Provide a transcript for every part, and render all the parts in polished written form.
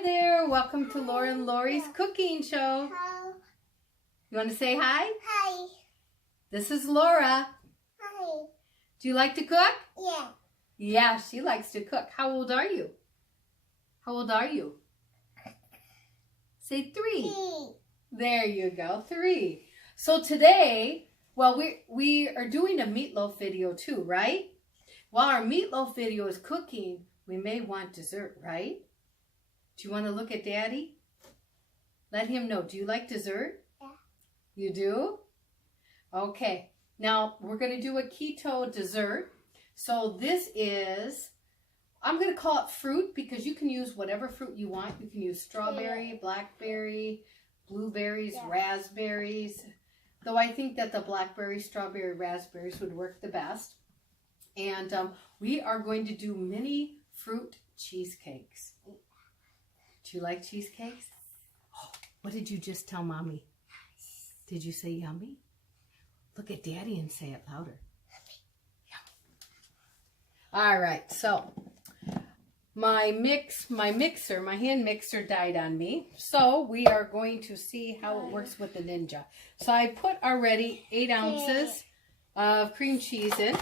Hi there, welcome to Laura and Laurie's cooking show. Hi. You want to say hi? Hi. This is Laura. Hi. Do you like to cook? Yeah. Yeah, she likes to cook. How old are you? How old are you? Say 3. 3. There you go, 3. So today, well, we are doing a meatloaf video too, right? While our meatloaf video is cooking, we may want dessert, right? Do you want to look at Daddy? Let him know. Do you like dessert? Yeah. You do? Okay. Now, we're going to do a keto dessert. So this is, I'm going to call it fruit because you can use whatever fruit you want. You can use strawberry, blackberry, blueberries, raspberries. Though I think that the blackberry, strawberry, raspberries would work the best. And we are going to do mini fruit cheesecakes. Do you like cheesecakes? Oh, what did you just tell Mommy? Did you say yummy? Look at Daddy and say it louder. Yummy. All right, so my hand mixer died on me. So we are going to see how it works with the Ninja. So I put already 8 ounces of cream cheese in.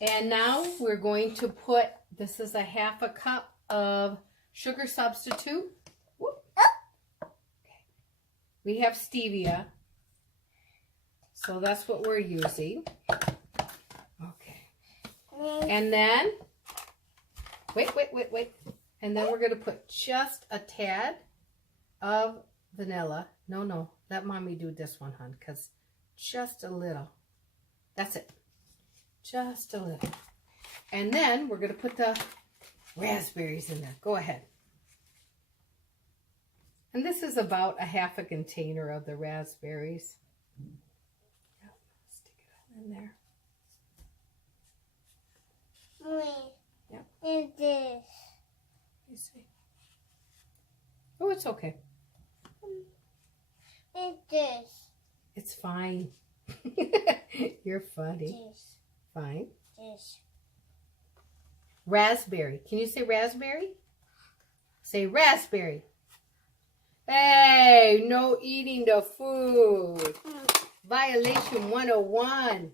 And now we're going to put, this is a 1/2 cup of sugar substitute. Whoop. Okay. We have stevia. So that's what we're using. Okay. And then, wait. And then we're going to put just a tad of vanilla. No, let Mommy do this one, hon, because just a little. That's it. Just a little. And then we're going to put the raspberries in there. Go ahead. And this is about a 1/2 container of the raspberries. Yep, stick it all in there. Wait. Yep. Is this? You see. Oh, it's okay. Is this? It's fine. You're funny. This. Fine. This. Raspberry. Can you say raspberry? Say raspberry. Hey, no eating the food. Violation 101.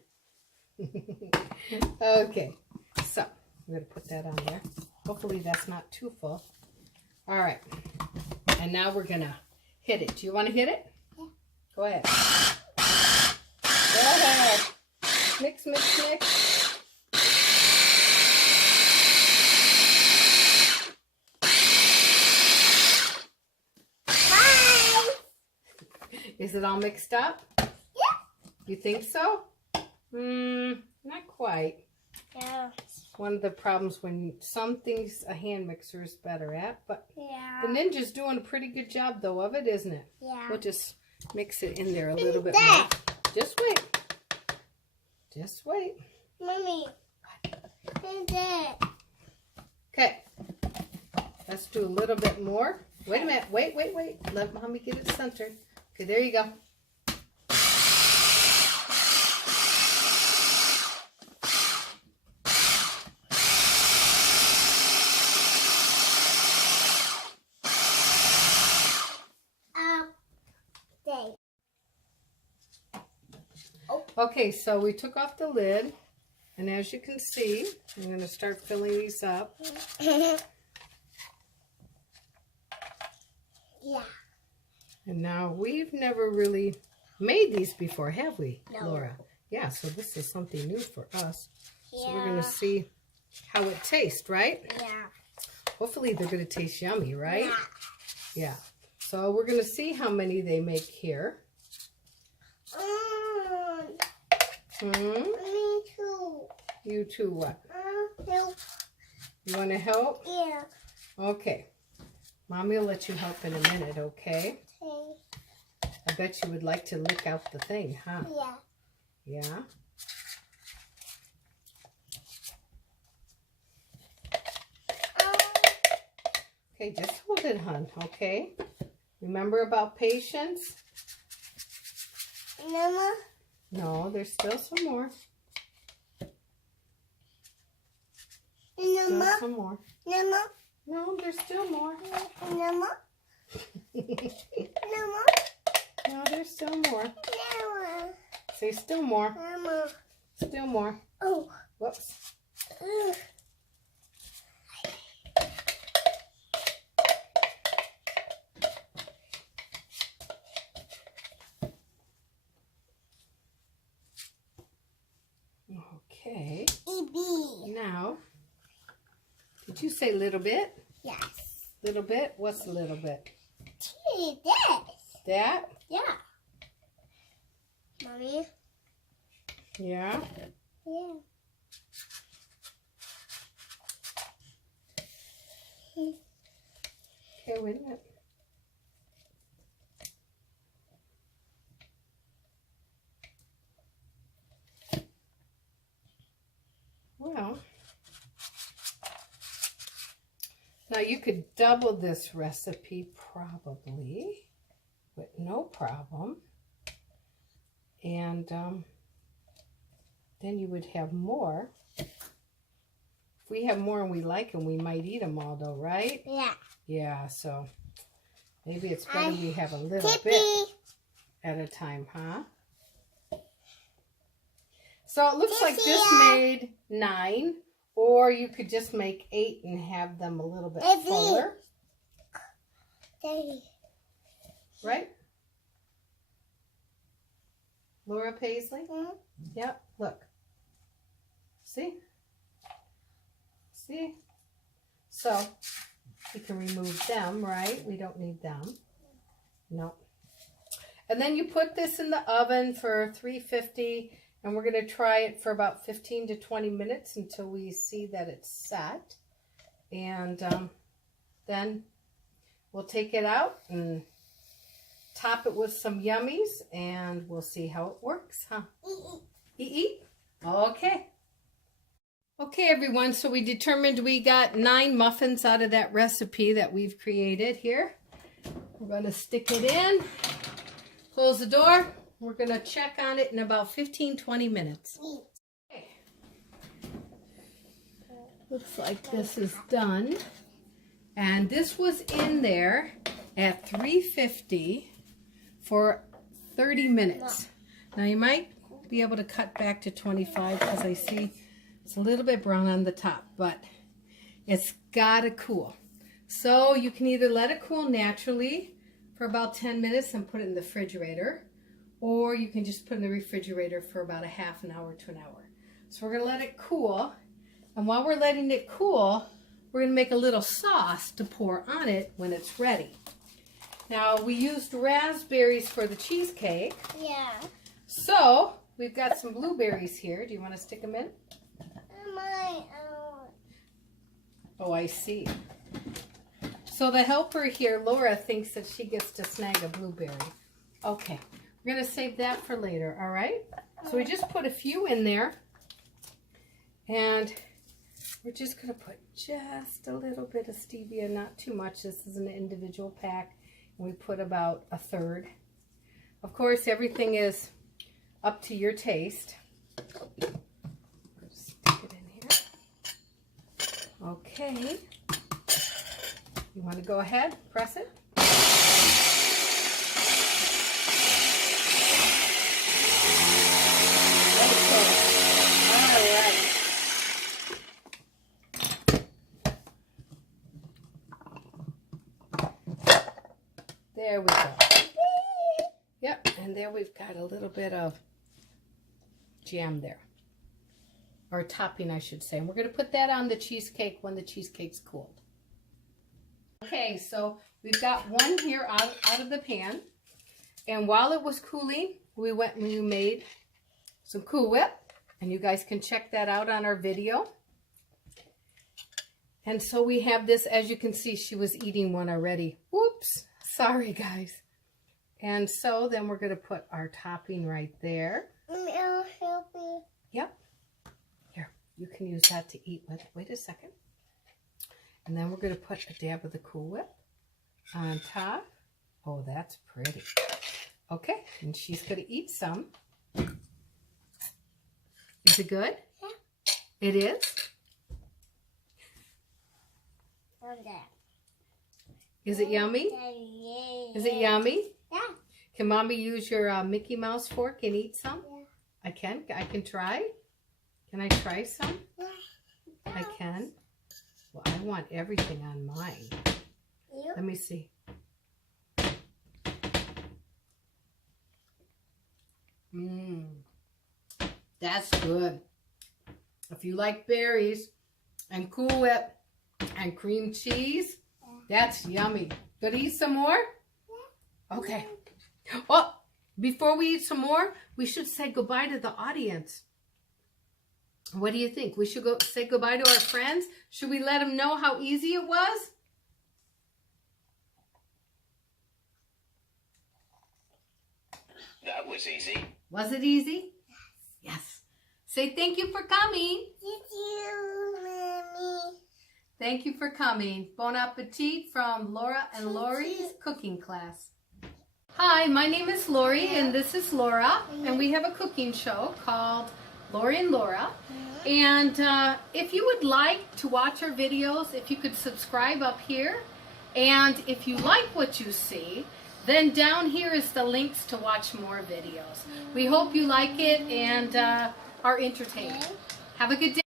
Okay, so I'm going to put that on there. Hopefully that's not too full. All right, and now we're going to hit it. Do you want to hit it? Yeah. Go ahead. Go ahead. Mix, mix, mix. Is it all mixed up? Yeah. You think so? Not quite. Yeah. One of the problems when some things a hand mixer is better at, but Yeah. the Ninja's doing a pretty good job though of it, isn't it? Yeah. We'll just mix it in there a little bit more. Just wait. Just wait. Mommy. Is it? Okay. Let's do a little bit more. Wait a minute. Wait. Let Mommy get it centered. Okay, there you go. Okay, so we took off the lid, and as you can see, I'm going to start filling these up. Yeah. And now, we've never really made these before, have we, No. Laura? Yeah, so this is something new for us. Yeah. So we're going to see how it tastes, right? Yeah. Hopefully they're going to taste yummy, right? Yeah. Yeah. So we're going to see how many they make here. Me too. You too, what? Help. You want to help? Yeah. Okay. Mommy will let you help in a minute, okay? Okay. I bet you would like to lick out the thing, huh? Yeah. Yeah? Okay, just hold it, hon, okay? Remember about patience? Mama. No, there's still some more. Mama. Some more. Mama. No, there's still more. more. Mama. Still more. Oh. Whoops. Okay. Now, did you say little bit? Yes. Little bit? What's a little bit? This. That? Yeah. Mommy. Yeah. Yeah. Okay, wait a minute. Well, now you could double this recipe probably with no problem. And then you would have more. If we have more and we like them, we might eat them all though, right? Yeah. Yeah, so maybe it's better we have a little bit at a time, huh? So it looks like this made 9, or you could just make 8 and have them a little bit fuller. Daddy. Right? Laura Paisley? Hmm? Yep, look. See? See? So, we can remove them, right? We don't need them. No. And then you put this in the oven for 350, and we're going to try it for about 15 to 20 minutes until we see that it's set. And then we'll take it out and top it with some yummies, and we'll see how it works, huh? Eat. Okay. Okay, everyone, so we determined we got 9 muffins out of that recipe that we've created here. We're going to stick it in, close the door. We're going to check on it in about 15-20 minutes. Okay. Looks like this is done. And this was in there at 350 for 30 minutes. Now you might be able to cut back to 25 because I see it's a little bit brown on the top, but it's gotta cool. So you can either let it cool naturally for about 10 minutes and put it in the refrigerator, or you can just put it in the refrigerator for about a half an hour to an hour. So we're gonna let it cool, and while we're letting it cool, we're gonna make a little sauce to pour on it when it's ready. Now we used raspberries for the cheesecake. Yeah. So we've got some blueberries here. Do you want to stick them in? Oh, I see. So the helper here, Laura, thinks that she gets to snag a blueberry. Okay, we're going to save that for later, all right? So we just put a few in there, and we're just going to put just a little bit of stevia, not too much. This is an individual pack, and we put about a third. Of course, everything is up to your taste. Just stick it in here. Okay. You want to go ahead, press it? Okay. All right. There we go. Yep, and there we've got a little bit of jam there. Or topping, I should say. And we're going to put that on the cheesecake when the cheesecake's cooled. Okay, so we've got one here out of the pan. And while it was cooling, we went and we made some Cool Whip. And you guys can check that out on our video. And so we have this, as you can see, she was eating one already. Whoops, sorry guys. And so then we're going to put our topping right there. I'll help you. Yep. Here, you can use that to eat with. Wait a second. And then we're going to put a dab of the Cool Whip on top. Oh, that's pretty. Okay, and she's going to eat some. Is it good? Yeah. It is? Is it yummy? Is it yummy? Yeah. Can Mommy use your Mickey Mouse fork and eat some? Yeah. I can try. Can I try some? I can. Well, I want everything on mine. Let me see. That's good. If you like berries and Cool Whip and cream cheese, that's yummy. Gonna eat some more? Okay. Oh, before we eat some more, we should say goodbye to the audience. What do you think? We should go say goodbye to our friends? Should we let them know how easy it was? That was easy. Was it easy? Yes. Say thank you for coming. Thank you, Mommy. Thank you for coming. Bon appetit from Laura and Laurie's cooking class. Hi, my name is Laurie and this is Laura, and we have a cooking show called Laurie and Laura. And if you would like to watch our videos, if you could subscribe up here, and if you like what you see, then down here is the links to watch more videos. We hope you like it and are entertained. Have a good day.